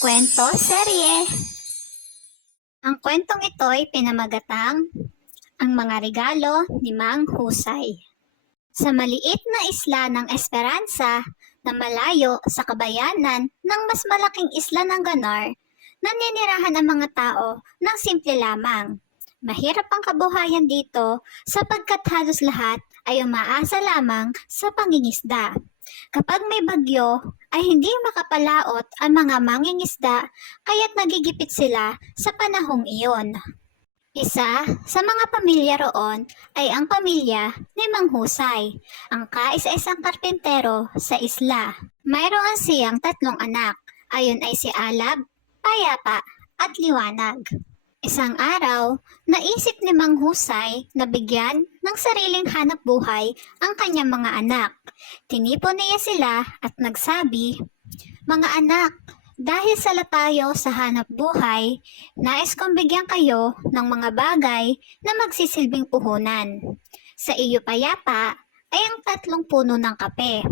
Kwento Serye Ang kwentong ito ay pinamagatang Ang mga regalo ni Mang Husay. Sa maliit na isla ng Esperanza na malayo sa kabayanan ng mas malaking isla ng Ganar, naninirahan ang mga tao ng simple lamang. Mahirap ang kabuhayan dito sapagkat halos lahat ay umaasa lamang sa pangingisda. Kapag may bagyo, ay hindi makapalaot ang mga mangingisda kaya't nagigipit sila sa panahong iyon. Isa sa mga pamilya roon ay ang pamilya ni Mang Husay, ang kaisa-isang karpentero sa isla. Mayroon siyang tatlong anak, ayon ay si Alab, Payapa at Liwanag. Isang araw, naisip ni Mang Husay na bigyan ng sariling hanap buhay ang kanyang mga anak. Tinipon niya sila at nagsabi, Mga anak, dahil sala tayo sa hanap buhay, nais kong bigyan kayo ng mga bagay na magsisilbing puhunan. Sa iyo payapa ay ang tatlong puno ng kape.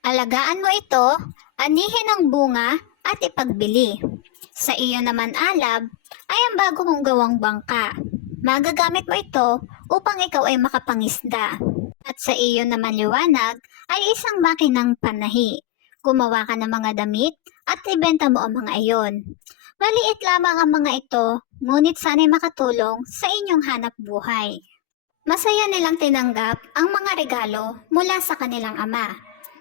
Alagaan mo ito, anihin ang bunga at ipagbili. Sa iyo naman alab ay ang bago kong gawang bangka. Magagamit mo ito upang ikaw ay makapangisda. At sa iyo naman liwanag ay isang makinang panahi. Gumawa ka ng mga damit at ibenta mo ang mga iyon. Maliit lamang ang mga ito, ngunit sana'y makatulong sa inyong hanap buhay. Masaya nilang tinanggap ang mga regalo mula sa kanilang ama.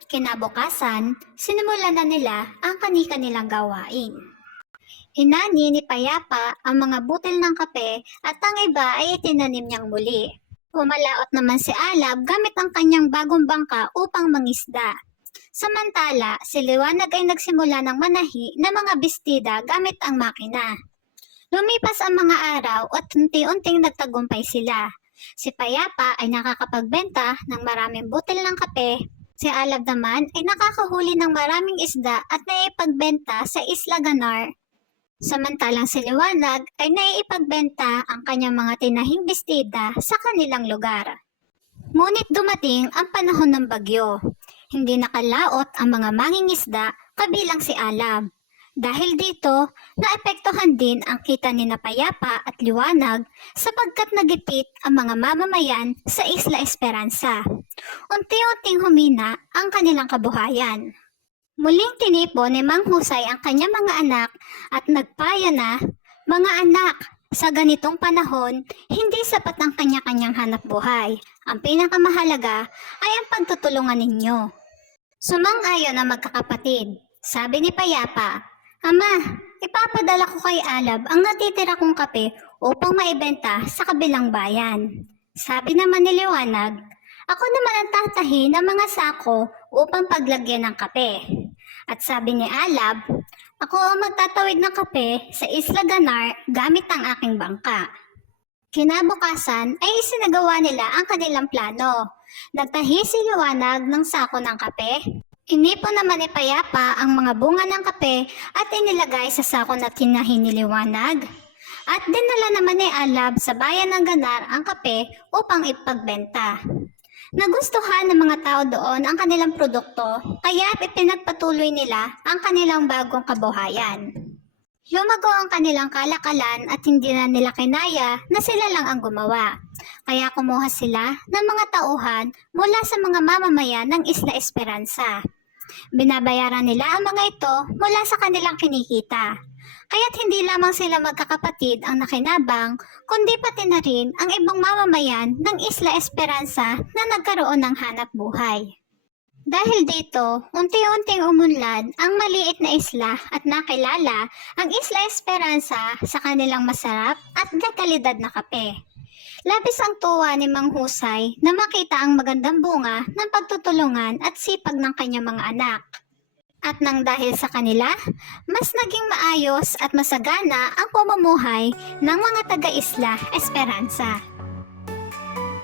Kinabukasan, sinimulan na nila ang kani-kanilang gawain. Hinani ni Payapa ang mga butil ng kape at ang iba ay itinanim niyang muli. Pumalaot naman si Alab gamit ang kanyang bagong bangka upang mangisda. Samantala, si Liwanag ay nagsimula ng manahi ng mga bestida gamit ang makina. Lumipas ang mga araw at unti-unting nagtagumpay sila. Si Payapa ay nakakapagbenta ng maraming butil ng kape. Si Alab naman ay nakakahuli ng maraming isda at naipagbenta sa Isla Ganar Samantalang si Liwanag ay naiipagbenta ang kanyang mga tinahing bestida sa kanilang lugar. Ngunit dumating ang panahon ng bagyo. Hindi nakalaot ang mga mangingisda kabilang si Alab. Dahil dito, naapektuhan din ang kita ni Napayapa at Liwanag sapagkat nagipit ang mga mamamayan sa Isla Esperanza. Unti-unting humina ang kanilang kabuhayan. Muling tinipon ni Mang Husay ang kanyang mga anak at nagpaya na, Mga anak, sa ganitong panahon, hindi sapat ang kanya-kanyang hanap buhay. Ang pinakamahalaga ay ang pagtutulungan ninyo. Sumang-ayon ang magkakapatid. Sabi ni Payapa, Ama, ipapadala ko kay Alab ang natitira kong kape upang maibenta sa kabilang bayan. Sabi naman ni Liwanag, Ako naman ang tatahi ng mga sako upang paglagyan ng kape. At sabi ni Alab, ako magtatawid ng kape sa Isla Ganar gamit ang aking bangka. Kinabukasan ay isinagawa nila ang kanilang plano. Nagtahi si Liwanag ng sako ng kape. Inipon naman ni Payapa ang mga bunga ng kape at inilagay sa sako na tinahi ni Liwanag. At dinala naman ni Alab sa bayan ng Ganar ang kape upang ipagbenta. Nagustuhan ng mga tao doon ang kanilang produkto, kaya ipinagpatuloy nila ang kanilang bagong kabuhayan. Lumago ang kanilang kalakalan at hindi na nila kinaya na sila lang ang gumawa. Kaya kumuha sila ng mga tauhan mula sa mga mamamayan ng Isla Esperanza. Binabayaran nila ang mga ito mula sa kanilang kinikita. Kaya't hindi lamang sila magkakapatid ang nakinabang, kundi pati na rin ang ibang mamamayan ng Isla Esperanza na nagkaroon ng hanap buhay. Dahil dito, unti-unting umunlad ang maliit na isla at nakilala ang Isla Esperanza sa kanilang masarap at dekalidad na kape. Labis ang tuwa ni Mang Husay na makita ang magandang bunga ng pagtutulungan at sipag ng kanyang mga anak. At nang dahil sa kanila, mas naging maayos at masagana ang pamumuhay ng mga taga-isla Esperanza.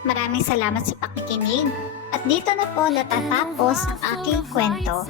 Maraming salamat sa pakikinig at dito na po natatapos ang aking kwento.